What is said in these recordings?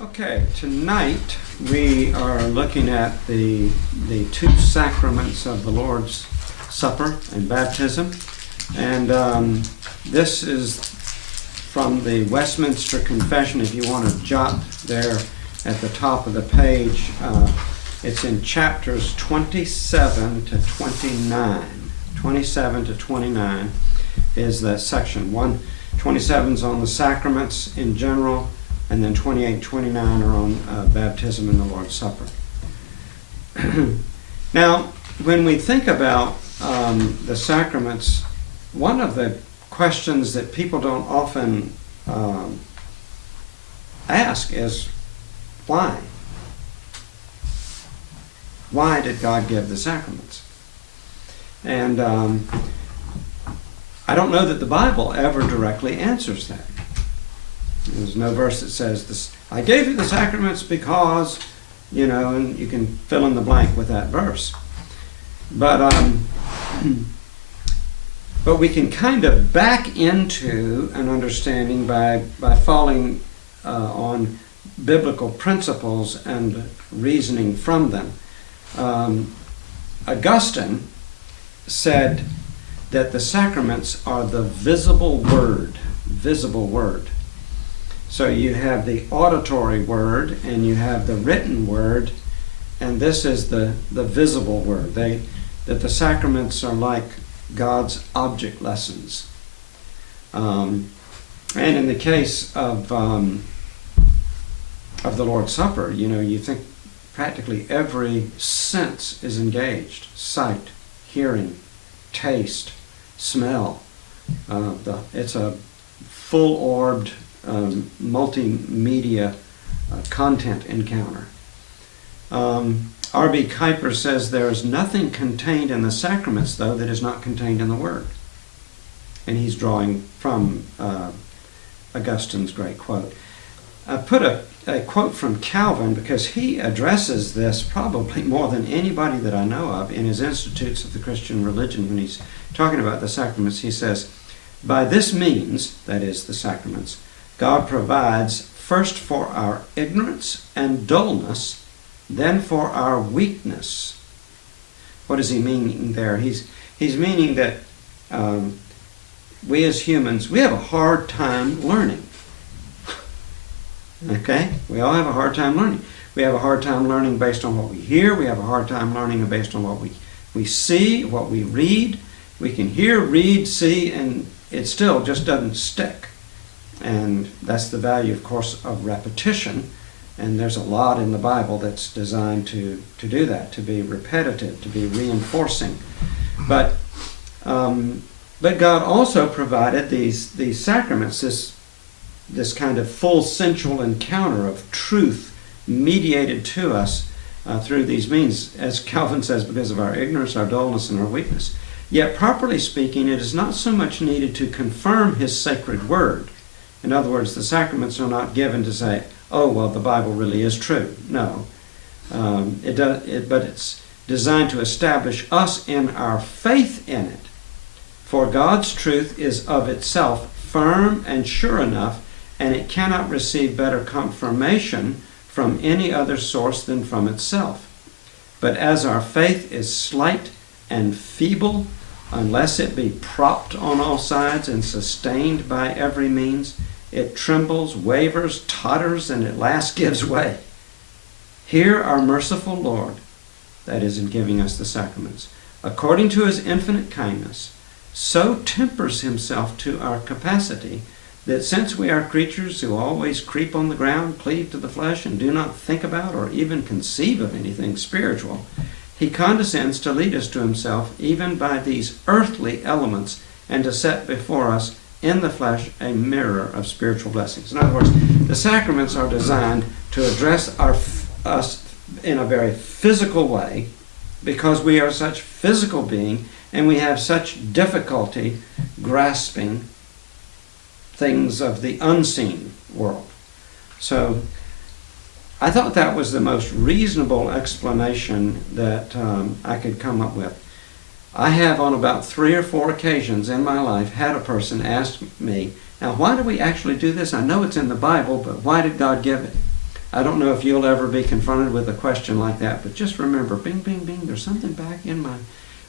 Okay, tonight we are looking at the two sacraments of the Lord's Supper and baptism. And this is from the Westminster Confession. If you want to jot there at the top of the page, it's in chapters 27 to 29. 27 to 29 is that section. 27 is on the sacraments in general, and then 28 and 29 are on baptism and the Lord's Supper. Now, when we think about the sacraments, one of the questions that people don't often ask is, why? Why did God give the sacraments? And I don't know that the Bible ever directly answers that. There's no verse that says, this, I gave you the sacraments because, and you can fill in the blank with that verse. But we can kind of back into an understanding by falling on biblical principles and reasoning from them. Augustine said that the sacraments are the visible word. So you have the auditory word and you have the written word, and this is the visible word. That the sacraments are like God's object lessons. And in the case of the Lord's Supper, you think practically every sense is engaged: sight, hearing, taste, smell. It's a full-orbed multimedia content encounter. R.B. Kuyper says there is nothing contained in the sacraments, though, that is not contained in the Word. And he's drawing from Augustine's great quote. I put a quote from Calvin because he addresses this probably more than anybody that I know of in his Institutes of the Christian Religion. When he's talking about the sacraments, he says, by this means, that is the sacraments, God provides first for our ignorance and dullness, then for our weakness. What is he meaning there? He's meaning that we as humans, we have a hard time learning. Okay? We all have a hard time learning. We have a hard time learning based on what we hear. We have a hard time learning based on what we see, what we read. We can hear, read, see, and it still just doesn't stick. And that's the value, of course, of repetition. And there's a lot in the Bible that's designed to do that, to be repetitive, to be reinforcing. But God also provided these sacraments, this kind of full sensual encounter of truth mediated to us through these means, as Calvin says, because of our ignorance, our dullness, and our weakness. Yet, properly speaking, it is not so much needed to confirm his sacred word. In other words, the sacraments are not given to say, oh, well, the Bible really is true. No. But it's designed to establish us in our faith in it. For God's truth is of itself firm and sure enough, and it cannot receive better confirmation from any other source than from itself. But as our faith is slight and feeble, unless it be propped on all sides and sustained by every means, it trembles, wavers, totters, and at last gives way. Here our merciful Lord, that is in giving us the sacraments, according to his infinite kindness, so tempers himself to our capacity that since we are creatures who always creep on the ground, cleave to the flesh, and do not think about or even conceive of anything spiritual, he condescends to lead us to himself even by these earthly elements and to set before us in the flesh a mirror of spiritual blessings. In other words, the sacraments are designed to address us in a very physical way because we are such physical beings and we have such difficulty grasping things of the unseen world. So I thought that was the most reasonable explanation that I could come up with. I have on about 3 or 4 occasions in my life had a person ask me, now why do we actually do this? I know it's in the Bible, but why did God give it? I don't know if you'll ever be confronted with a question like that, but just remember, bing, bing, bing, there's something back in my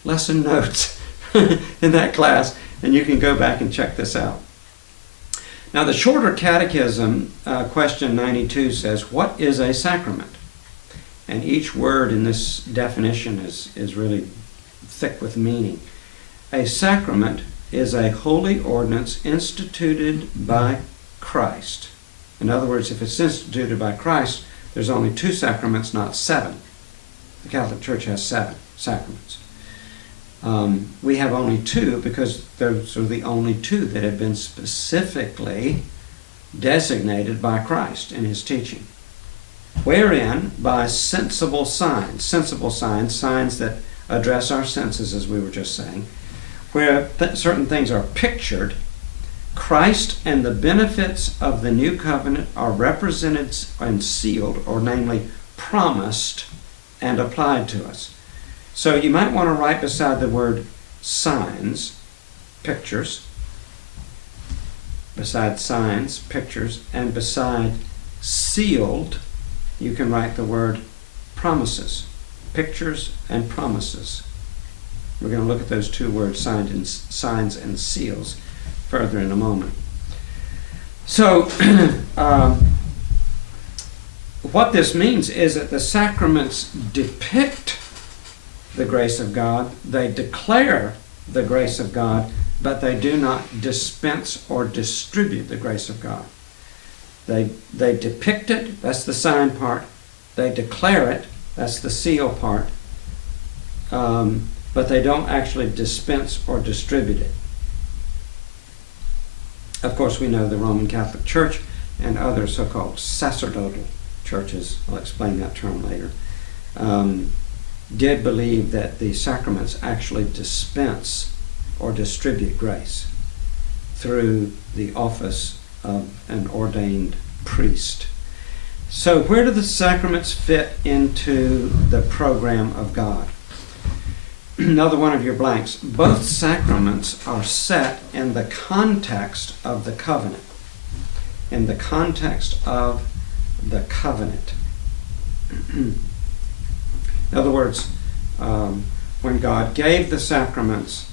lesson notes in that class, and you can go back and check this out. Now, the Shorter Catechism, question 92 says, what is a sacrament? And each word in this definition is really thick with meaning. A sacrament is a holy ordinance instituted by Christ. In other words, if it's instituted by Christ, there's only 2 sacraments, not 7. The Catholic Church has 7 sacraments. We have only 2 because those are the only 2 that have been specifically designated by Christ in his teaching. Wherein, by sensible signs, signs that address our senses, as we were just saying, where certain things are pictured, Christ and the benefits of the new covenant are represented and sealed, or namely promised and applied to us. So you might want to write beside the word signs, pictures, beside signs, pictures, and beside sealed, you can write the word promises, pictures and promises. We're going to look at those 2 words, signs and seals, further in a moment. So, what this means is that the sacraments depict the grace of God, they declare the grace of God, but they do not dispense or distribute the grace of God. They depict it, that's the sign part. They declare it, that's the seal part. But they don't actually dispense or distribute it. Of course, we know the Roman Catholic Church and other so-called sacerdotal churches, I'll explain that term later, did believe that the sacraments actually dispense or distribute grace through the office of an ordained priest. So where do the sacraments fit into the program of God? Another one of your blanks. Both sacraments are set in the context of the covenant. In the context of the covenant. In other words, when God gave the sacraments,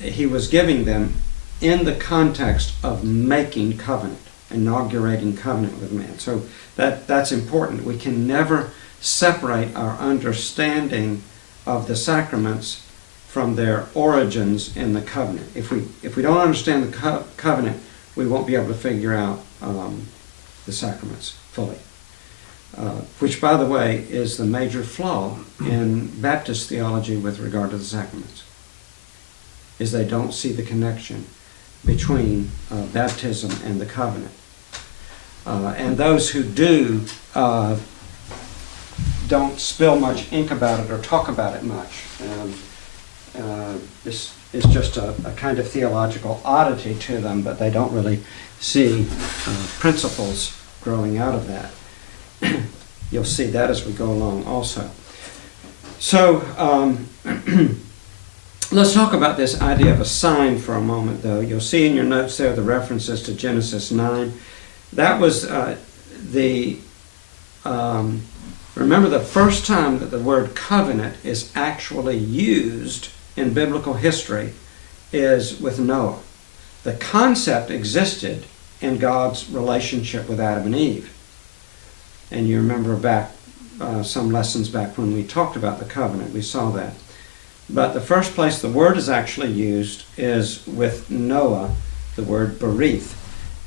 he was giving them in the context of making covenant, inaugurating covenant with man. So that's important. We can never separate our understanding of the sacraments from their origins in the covenant. If we don't understand the covenant, we won't be able to figure out the sacraments fully. Which, by the way, is the major flaw in Baptist theology with regard to the sacraments, is they don't see the connection between baptism and the covenant. And those who do don't spill much ink about it or talk about it much. This is just a kind of theological oddity to them, but they don't really see principles growing out of that. You'll see that as we go along also. So let's talk about this idea of a sign for a moment, though. You'll see in your notes there the references to Genesis 9. That was remember, the first time that the word covenant is actually used in biblical history is with Noah. The concept existed in God's relationship with Adam and Eve. And you remember back some lessons back when we talked about the covenant, we saw that. But the first place the word is actually used is with Noah, the word berith.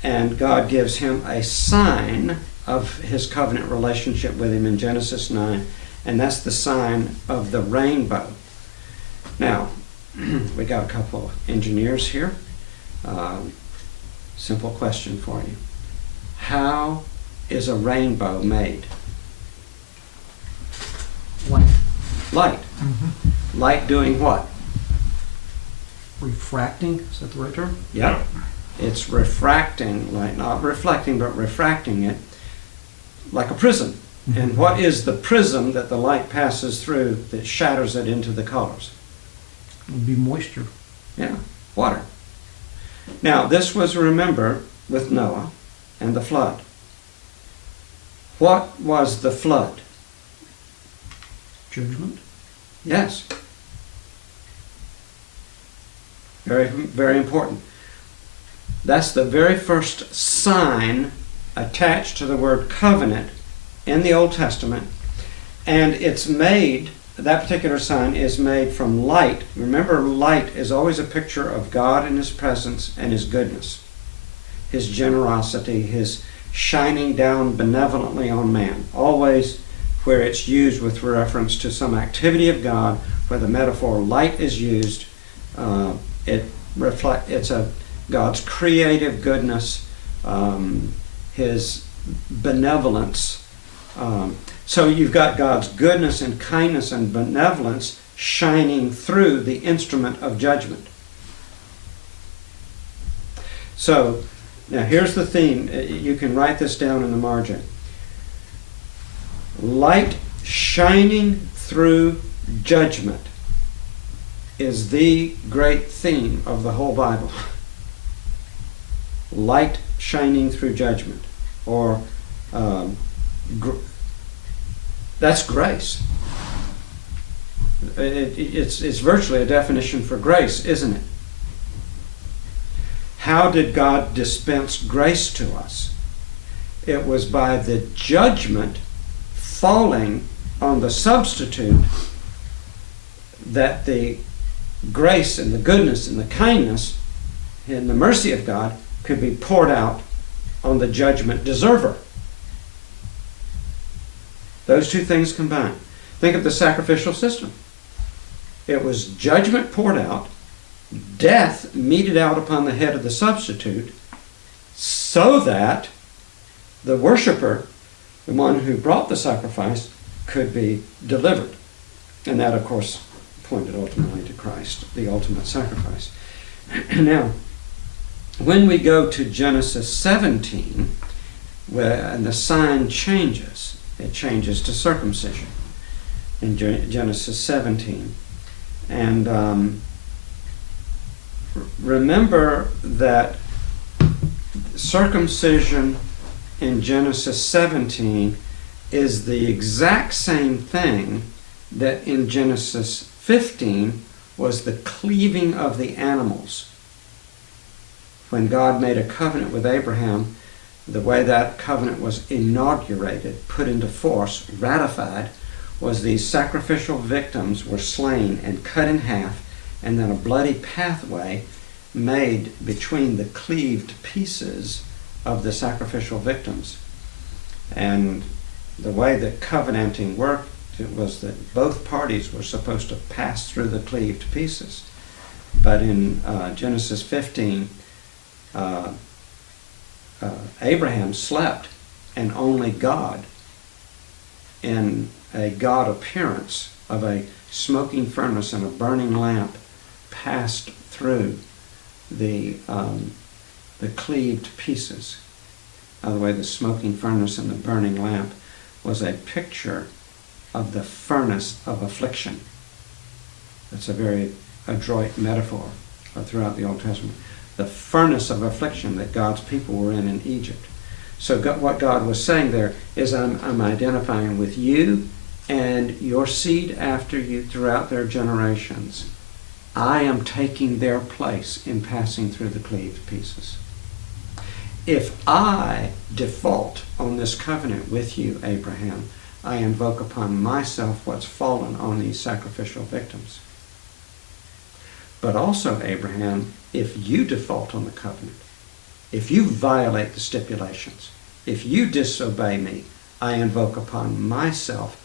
And God gives him a sign of his covenant relationship with him in Genesis 9, and that's the sign of the rainbow. Now, we got a couple of engineers here. Simple question for you. How is a rainbow made? Light. Light. Mm-hmm. Light doing what? Refracting, is that the right term? Yep. It's refracting light, not reflecting, but refracting it like a prism. Mm-hmm. And what is the prism that the light passes through that shatters it into the colors? It would be moisture. Yeah, water. Now, this was, remember, with Noah and the flood. What was the flood? Judgment. Yes. Very, very important. That's the very first sign attached to the word covenant in the Old Testament. And it's made, that particular sign is made from light. Remember, light is always a picture of God and His presence and His goodness, His generosity, His shining down benevolently on man. Always where it's used with reference to some activity of God, where the metaphor light is used, it's God's creative goodness, His benevolence. So you've got God's goodness and kindness and benevolence shining through the instrument of judgment. So now here's the theme. You can write this down in the margin. Light shining through judgment is the great theme of the whole Bible. Light shining through judgment, or that's grace. It's virtually a definition for grace, isn't it? How did God dispense grace to us? It was by the judgment falling on the substitute, that the grace and the goodness and the kindness and the mercy of God could be poured out on the judgment deserver. Those two things combined. Think of the sacrificial system. It was judgment poured out, death meted out upon the head of the substitute, so that the worshiper, the one who brought the sacrifice, could be delivered. And that, of course, pointed ultimately to Christ, the ultimate sacrifice. Now, when we go to Genesis 17, and the sign changes, it changes to circumcision in Genesis 17. And remember that circumcision in Genesis 17 is the exact same thing that in Genesis 15 was the cleaving of the animals. When God made a covenant with Abraham, the way that covenant was inaugurated, put into force, ratified, was these sacrificial victims were slain and cut in half, and then a bloody pathway made between the cleaved pieces of the sacrificial victims. And the way that covenanting worked, it was that both parties were supposed to pass through the cleaved pieces. But in Genesis 15, Abraham slept, and only God, in a God appearance of a smoking furnace and a burning lamp, passed through the cleaved pieces. By the way, the smoking furnace and the burning lamp was a picture of the furnace of affliction. That's a very adroit metaphor throughout the Old Testament. The furnace of affliction that God's people were in Egypt. So what God was saying there is, I'm identifying with you and your seed after you throughout their generations. I am taking their place in passing through the cleaved pieces. If I default on this covenant with you, Abraham, I invoke upon myself what's fallen on these sacrificial victims. But also, Abraham, if you default on the covenant, if you violate the stipulations, if you disobey me, I invoke upon myself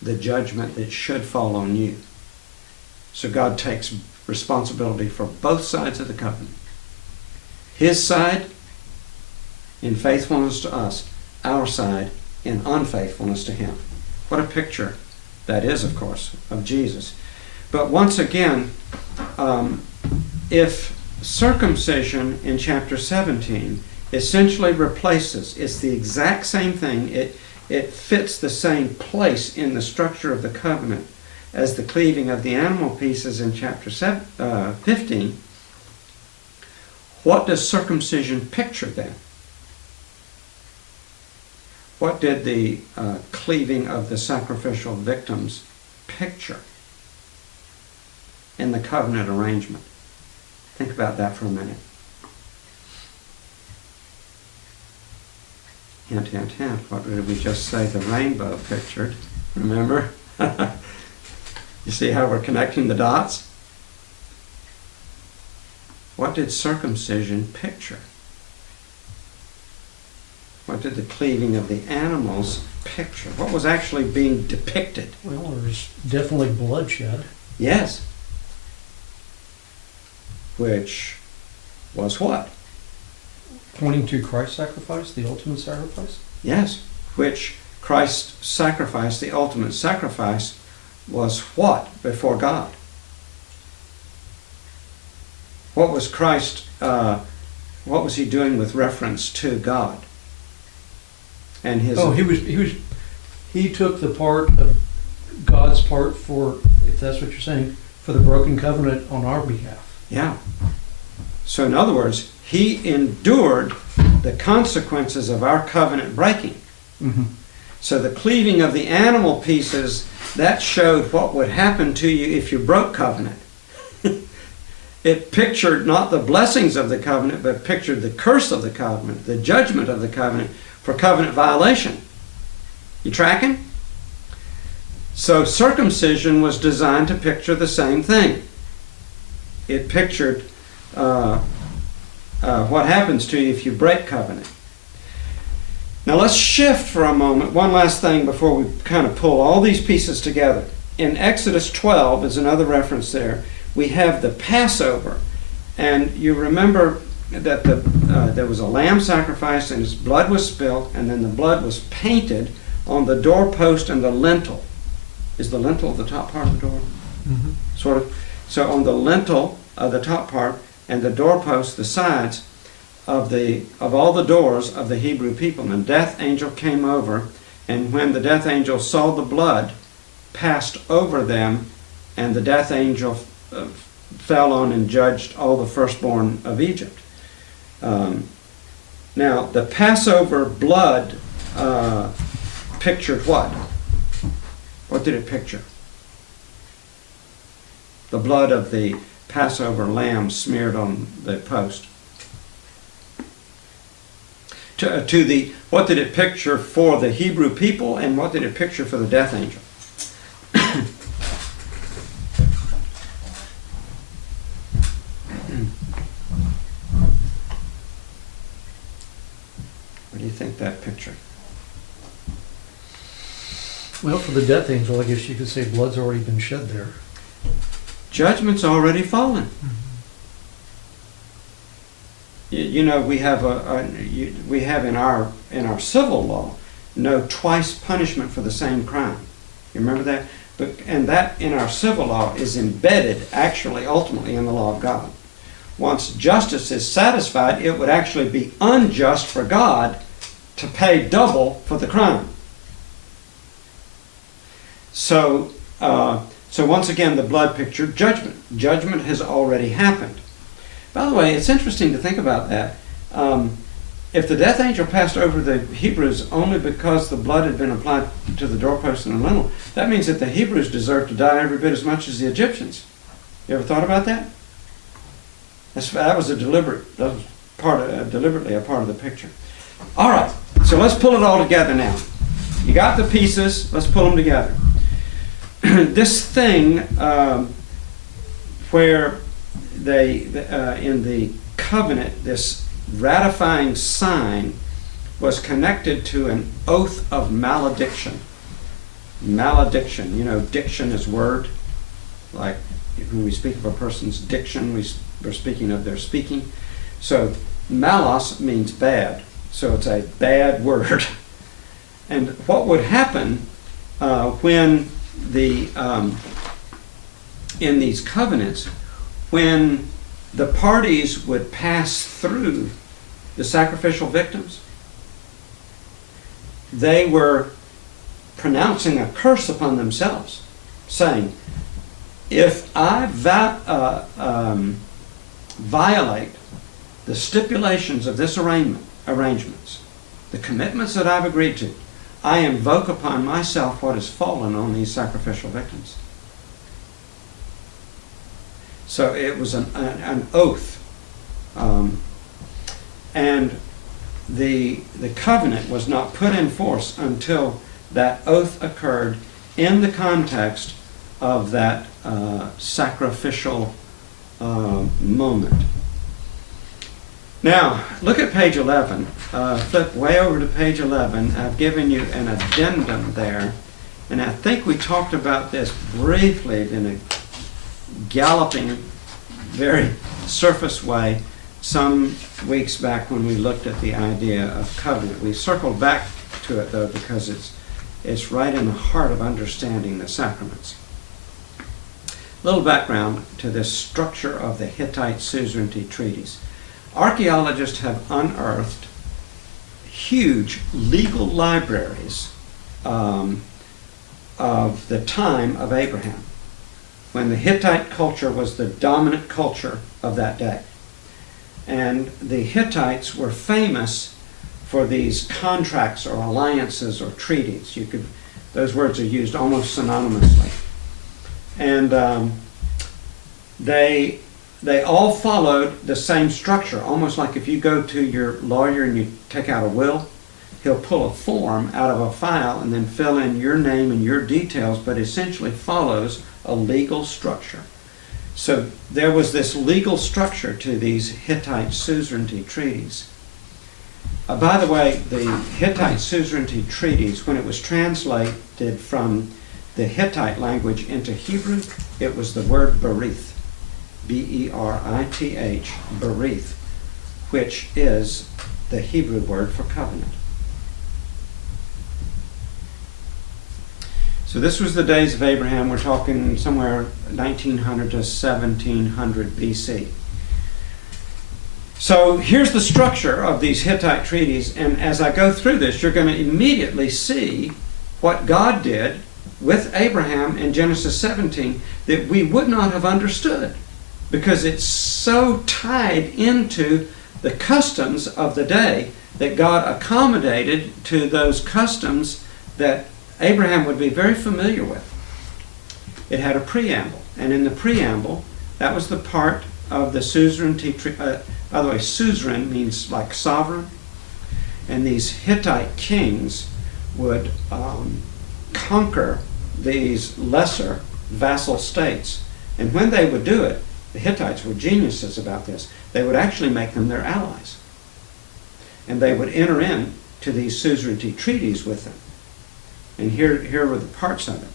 the judgment that should fall on you. So God takes responsibility for both sides of the covenant. His side in faithfulness to us, our side in unfaithfulness to him. What a picture that is, of course, of Jesus. But once again, if circumcision in chapter 17 essentially replaces, it's the exact same thing, it fits the same place in the structure of the covenant as the cleaving of the animal pieces in chapter 15, what does circumcision picture then? what did the cleaving of the sacrificial victims picture in the covenant arrangement? Think about that for a minute. Hint, hint, hint. What did we just say the rainbow pictured? Remember? You see how we're connecting the dots? What did circumcision picture? What did the cleaving of the animals picture? What was actually being depicted? Well, there's definitely bloodshed. Yes. Which was what? Pointing to Christ's sacrifice, the ultimate sacrifice? Yes. Which Christ's sacrifice, the ultimate sacrifice, was what before God? What was Christ, what was he doing with reference to God? And his... Oh, he took the part of God's part for, if that's what you're saying, for the broken covenant on our behalf. Yeah. So in other words, he endured the consequences of our covenant breaking. Mm-hmm. So the cleaving of the animal pieces, that showed what would happen to you if you broke covenant. It pictured not the blessings of the covenant, but pictured the curse of the covenant, the judgment of the covenant for covenant violation. You tracking? So circumcision was designed to picture the same thing. It pictured what happens to you if you break covenant. Now let's shift for a moment. One last thing before we kind of pull all these pieces together. In Exodus 12 is another reference there. We have the Passover. And you remember that there was a lamb sacrifice and its blood was spilled, and then the blood was painted on the doorpost and the lintel. Is the lintel the top part of the door? Mm-hmm. Sort of. So on the lintel of the top part and the doorpost, the sides of all the doors of the Hebrew people. And the death angel came over, and when the death angel saw the blood, passed over them, and the death angel fell on and judged all the firstborn of Egypt. Now, the Passover blood pictured what? What did it picture? The blood of the Passover lamb smeared on the post. What did it picture for the Hebrew people, and what did it picture for the death angel? What do you think that picture? Well, for the death angel, I guess you could say blood's already been shed there. Judgment's already fallen. Mm-hmm. You know, we have in our civil law no twice punishment for the same crime. You remember that? And that in our civil law is embedded actually ultimately in the law of God. Once justice is satisfied, it would actually be unjust for God to pay double for the crime. So once again, the blood pictured judgment. Judgment has already happened. By the way, it's interesting to think about that. If the death angel passed over the Hebrews only because the blood had been applied to the doorpost and the lintel, that means that the Hebrews deserved to die every bit as much as the Egyptians. You ever thought about that? That was deliberately a part of the picture. All right, so let's pull it all together now. You got the pieces, let's pull them together. This thing where in the covenant, this ratifying sign was connected to an oath of malediction. Malediction, you know, diction is word. Like when we speak of a person's diction, we're speaking of their speaking. So malos means bad. So it's a bad word. And what would happen when in these covenants, when the parties would pass through the sacrificial victims, they were pronouncing a curse upon themselves, saying, if I violate the stipulations of this arrangements, the commitments that I've agreed to, I invoke upon myself what has fallen on these sacrificial victims. So it was an oath. And the covenant was not put in force until that oath occurred in the context of that sacrificial moment. Now, look at page 11. Flip way over to page 11. I've given you an addendum there. And I think we talked about this briefly in a galloping, very surface way some weeks back when we looked at the idea of covenant. We circled back to it, though, because it's right in the heart of understanding the sacraments. A little background to this structure of the Hittite suzerainty treaties. Archaeologists have unearthed huge legal libraries of the time of Abraham, when the Hittite culture was the dominant culture of that day. And the Hittites were famous for these contracts or alliances or treaties. Those words are used almost synonymously. And they all followed the same structure, almost like if you go to your lawyer and you take out a will, he'll pull a form out of a file and then fill in your name and your details, but essentially follows a legal structure. So there was this legal structure to these Hittite suzerainty treaties. By the way, the Hittite suzerainty treaties, when it was translated from the Hittite language into Hebrew, it was the word berith, B-E-R-I-T-H, berith, which is the Hebrew word for covenant. So this was the days of Abraham. We're talking somewhere 1900 to 1700 BC. So here's the structure of these Hittite treaties, and as I go through this, you're going to immediately see what God did with Abraham in Genesis 17 that we would not have understood, because it's so tied into the customs of the day that God accommodated to those customs that Abraham would be very familiar with. It had a preamble, and in the preamble, that was the part of the suzerainty. By the way, suzerain means like sovereign, and these Hittite kings would conquer these lesser vassal states. And when they would do it, the Hittites were geniuses about this. They would actually make them their allies. And they would enter into these suzerainty treaties with them. And here were the parts of it.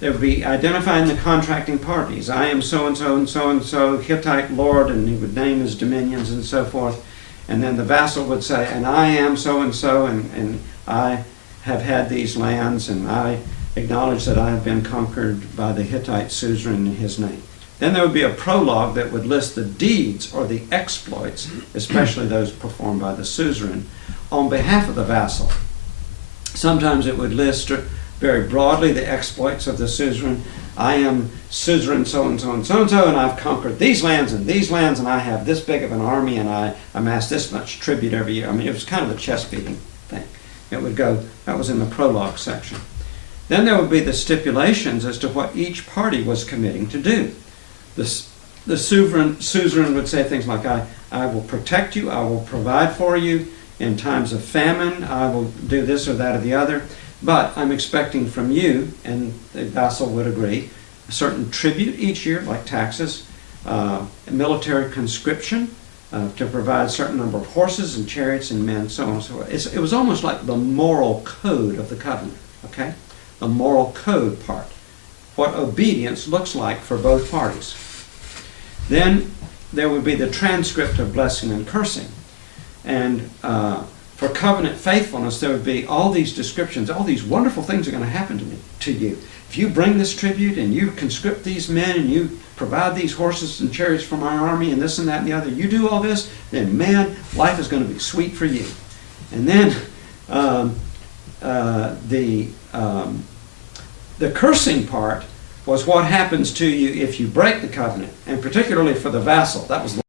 There would be identifying the contracting parties. I am so-and-so and so-and-so, Hittite lord, and he would name his dominions and so forth. And then the vassal would say, and I am so-and-so, and I have had these lands, and I acknowledge that I have been conquered by the Hittite suzerain in his name. Then there would be a prologue that would list the deeds or the exploits, especially those performed by the suzerain, on behalf of the vassal. Sometimes it would list very broadly the exploits of the suzerain. I am suzerain so-and-so and so-and-so, and I've conquered these lands, and I have this big of an army, and I amass this much tribute every year. I mean, it was kind of a chest-beating thing. It would go, that was in the prologue section. Then there would be the stipulations as to what each party was committing to do. The suzerain would say things like, I will protect you, I will provide for you. In times of famine, I will do this or that or the other. But I'm expecting from you, and the vassal would agree, a certain tribute each year, like taxes, military conscription, to provide a certain number of horses and chariots and men, so on and so forth. It was almost like the moral code of the covenant, okay? The moral code part. What obedience looks like for both parties. Then there would be the transcript of blessing and cursing. And for covenant faithfulness, there would be all these descriptions, all these wonderful things are going to happen to you. If you bring this tribute and you conscript these men and you provide these horses and chariots for my army and this and that and the other, you do all this, then man, life is going to be sweet for you. And then the cursing part was what happens to you if you break the covenant, and particularly for the vassal. That was